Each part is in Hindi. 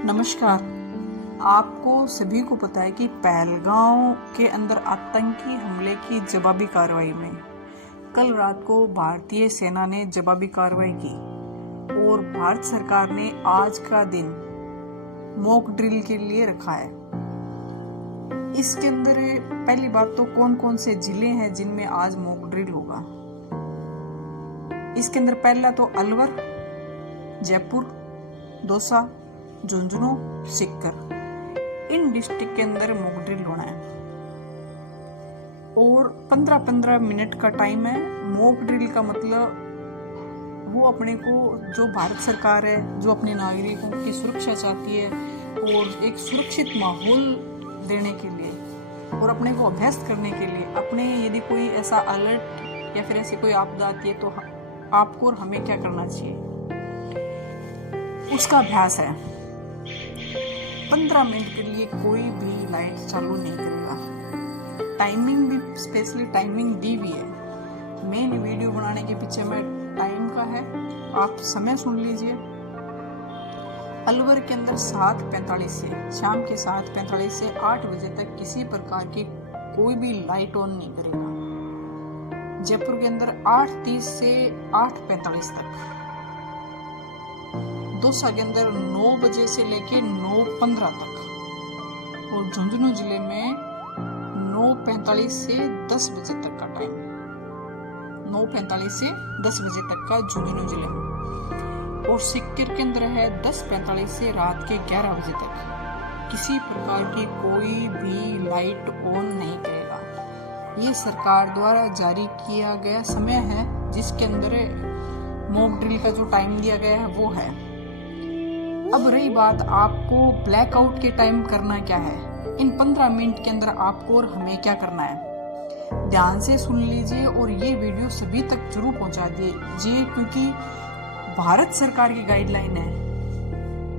नमस्कार। आपको सभी को पता है कि पहलगांव के अंदर आतंकी हमले की जवाबी कार्रवाई में कल रात को भारतीय सेना ने जवाबी कार्रवाई की और भारत सरकार ने आज का दिन मॉक ड्रिल के लिए रखा है। इसके अंदर पहली बात तो कौन कौन से जिले हैं जिनमें आज मॉक ड्रिल होगा। इसके अंदर पहला तो अलवर, जयपुर, दौसा, झुंझुनू, सीकर, इन डिस्ट्रिक्ट के अंदर मॉक ड्रिल होना है और 15-15 मिनट का टाइम है। मॉक ड्रिल का मतलब वो अपने को जो भारत सरकार है जो अपने नागरिकों की सुरक्षा चाहती है और एक सुरक्षित माहौल देने के लिए और अपने को अभ्यस्त करने के लिए अपने यदि कोई ऐसा अलर्ट या फिर ऐसी कोई आपदा आती है तो आपको और हमें क्या करना चाहिए, उसका अभ्यास है। 15 मिनट के लिए कोई भी लाइट चालू नहीं करेगा। टाइमिंग भी स्पेशली टाइमिंग दी हुई है। मेन वीडियो बनाने के पीछे में टाइम का है, आप समय सुन लीजिए। अलवर के अंदर 7:45 से शाम के 7:45 से 8 बजे तक किसी प्रकार की कोई भी लाइट ऑन नहीं करेगा। जयपुर के अंदर 8:30 से 8:45 तक, दौसा के अंदर 9 बजे से लेके 9:15 तक और झुंझुनू जिले में 9:45 से 10 बजे तक का टाइम, 9:45 से 10 बजे तक का झुंझुनू जिले में। और सीकर के अंदर है 10:45 से रात के 11 बजे तक किसी प्रकार की कोई भी लाइट ऑन नहीं करेगा। ये सरकार द्वारा जारी किया गया समय है जिसके अंदर मॉक ड्रिल का जो टाइम दिया गया है वो है। अब रही बात आपको ब्लैकआउट के टाइम करना क्या है। इन 15 मिनट के अंदर आपको और हमें क्या करना है, ध्यान से सुन लीजिए और ये वीडियो सभी तक जरूर पहुंचा दीजिए, क्योंकि भारत सरकार की गाइडलाइन है।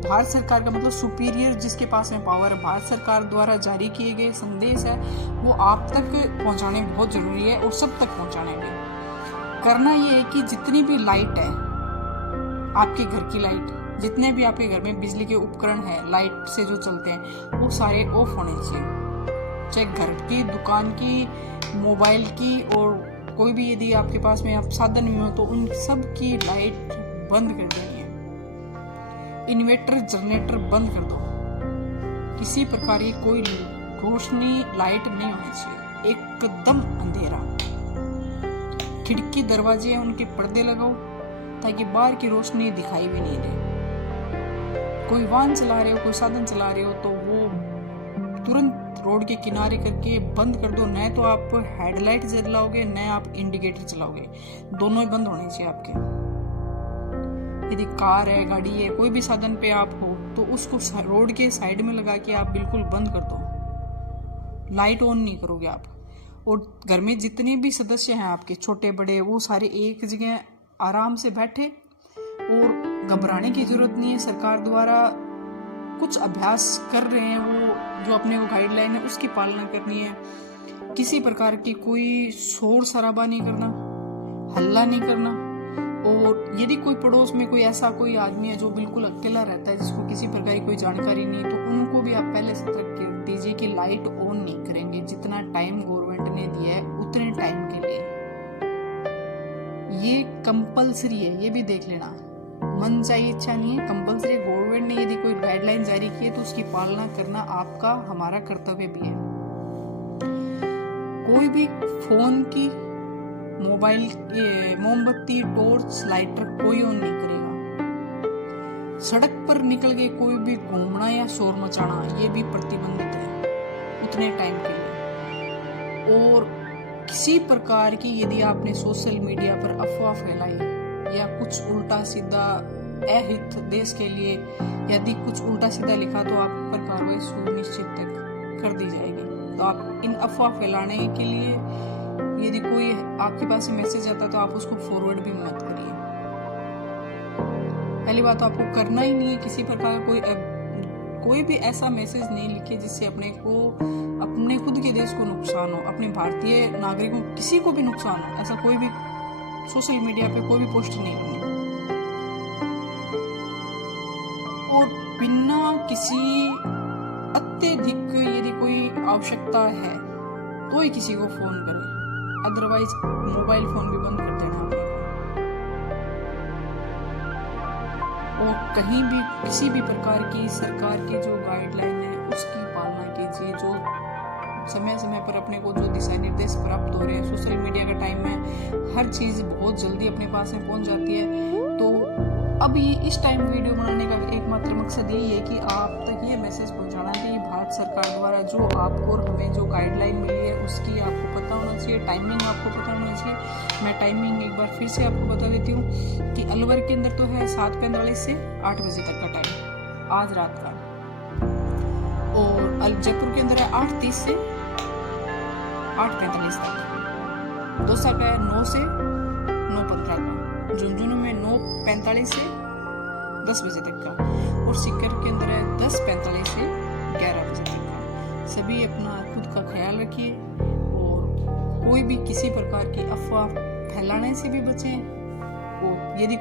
भारत सरकार का मतलब सुपीरियर जिसके पास में पावर है, भारत सरकार द्वारा जारी किए गए संदेश है वो आप तक पहुंचाने बहुत जरूरी है और सब तक पहुंचाने में करना ये है कि जितनी भी लाइट है आपके घर की लाइट, जितने भी आपके घर में बिजली के उपकरण हैं लाइट से जो चलते हैं वो सारे ऑफ होने चाहिए। चाहे घर की, दुकान की, मोबाइल की और कोई भी यदि आपके पास में आप साधन में हो तो उन सब की लाइट बंद कर देनी है। इन्वर्टर, जनरेटर बंद कर दो। किसी प्रकार की कोई रोशनी, लाइट नहीं होनी चाहिए, एकदम अंधेरा। खिड़की, दरवाजे उनके पर्दे लगाओ ताकि बाहर की रोशनी दिखाई भी नहीं दे। कोई वाहन चला रहे हो, कोई साधन चला रहे हो तो वो तुरंत रोड के किनारे करके बंद कर दो। न तो आप हेडलाइट जलाओगे न आप इंडिकेटर चलाओगे, दोनों ही बंद होने चाहिए आपके। यदि कार है, गाड़ी है, कोई भी साधन पे आप हो तो उसको रोड के साइड में लगा के आप बिल्कुल बंद कर दो, लाइट ऑन नहीं करोगे आप। और घर में जितने भी सदस्य हैं आपके, छोटे बड़े, वो सारे एक जगह आराम से बैठे और घबराने की जरूरत नहीं है। सरकार द्वारा कुछ अभ्यास कर रहे हैं वो जो अपने को गाइडलाइन है उसकी पालना करनी है। किसी प्रकार की कोई शोर शराबा नहीं करना, हल्ला नहीं करना। और यदि कोई पड़ोस में कोई ऐसा कोई आदमी है जो बिल्कुल अकेला रहता है, जिसको किसी प्रकार की कोई जानकारी नहीं, तो उनको भी आप पहले सतर्क कर दीजिए कि लाइट ऑन नहीं करेंगे। जितना टाइम गवर्नमेंट ने दिया है उतने टाइम के लिए ये कंपलसरी है, ये भी देख लेना। मन चाहिए, इच्छा नहीं है, कंपलसरी। गवर्नमेंट ने यदि कोई गाइडलाइन जारी की है तो उसकी पालना करना आपका, हमारा कर्तव्य भी है। कोई भी फोन की, मोबाइल, मोमबत्ती, टॉर्च, लाइटर कोई ऑन नहीं करेगा। सड़क पर निकल के कोई भी घूमना या शोर मचाना ये भी प्रतिबंधित है उतने टाइम के लिए। और किसी प्रकार की यदि आपने सोशल मीडिया पर अफवाह फैलाई या कुछ उल्टा सीधा अहित देश के लिए यदि कुछ उल्टा सीधा लिखा तो आप पर कार्रवाई सुनिश्चित कर दी जाएगी। तो आप इन अफवाह फैलाने के लिए यदि कोई आपके पास मैसेज आता है तो आप उसको फॉरवर्ड भी मत करिए। पहली बात तो आपको करना ही नहीं है किसी प्रकार का कोई भी ऐसा मैसेज नहीं लिखे जिससे अपने खुद के देश को नुकसान हो, अपने भारतीय नागरिकों किसी को भी नुकसान हो। ऐसा कोई भी सोशल मीडिया पे कोई भी पोस्ट नहीं करनी। और बिना किसी अत्यधिक यदि कोई आवश्यकता है तो ही किसी को फोन करें, अदरवाइज मोबाइल फोन भी बंद कर देना अपने को। और कहीं भी किसी भी प्रकार की सरकार की जो गाइडलाइन है उसकी पालना कीजिए। जो समय समय पर अपने को जो दिशा निर्देश प्राप्त हो रहे हैं, सोशल मीडिया का टाइम में हर चीज़ बहुत जल्दी अपने पास में पहुंच जाती है। तो अब ये इस टाइम वीडियो बनाने का एकमात्र मकसद यही है कि आप तक ये मैसेज पहुंचाना कि भारत सरकार द्वारा जो आपको और हमें जो गाइडलाइन मिली है उसकी आपको पता होना चाहिए, टाइमिंग आपको पता होना चाहिए। मैं टाइमिंग एक बार फिर से आपको बता देती हूँ कि अलवर के अंदर तो है 7:45 से 8 बजे तक का टाइम आज रात का, और जयपुर के अंदर है 8:30 से 8:45 तक। दौसा का है 9 से 9:15 का, झुंझुनू में 9:45 से 10 बजे तक का, और सीकर के अंदर है 10:45 से 11 बजे तक का। सभी अपना खुद का ख्याल रखिए और कोई भी किसी प्रकार की अफवाह फैलाने से भी बचें। और यदि